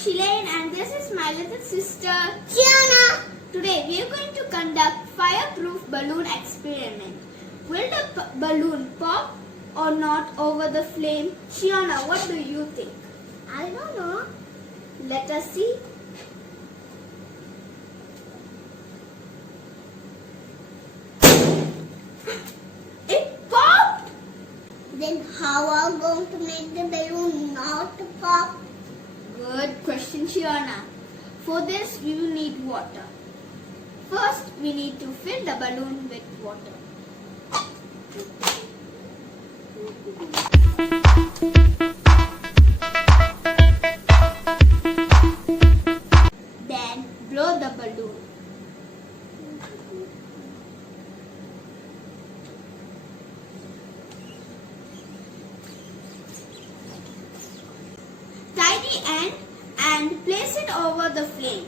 Shilane and this is my little sister Gianna. Today we are going to conduct fireproof balloon experiment. Will the balloon pop or not over the flame? Shiona, what do you think? I don't know. Let us see. It popped! Then how are we going to make the balloon not to pop? Good question, Shiona. For this, we will need water. First, we need to fill the balloon with water. Then, blow the balloon. Tie the end and place it over the flame.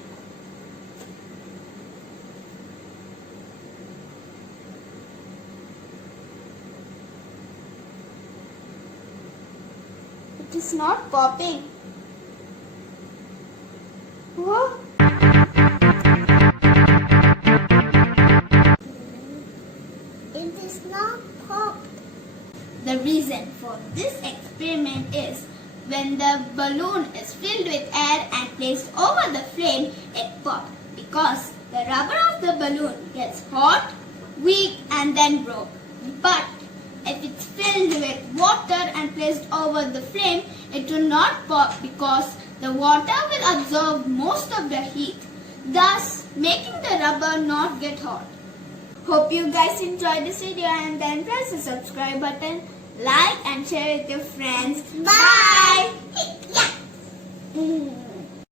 It is not popping. Whoa. It is not popped. The reason for this experiment is when the balloon is filled with air and placed over the flame, it pops because the rubber of the balloon gets hot, weak and then broke. But if it's filled with water and placed over the flame, it will not pop because the water will absorb most of the heat, thus making the rubber not get hot. Hope you guys enjoyed this video and then press the subscribe button, like and share with your friends. Bye. Yeah.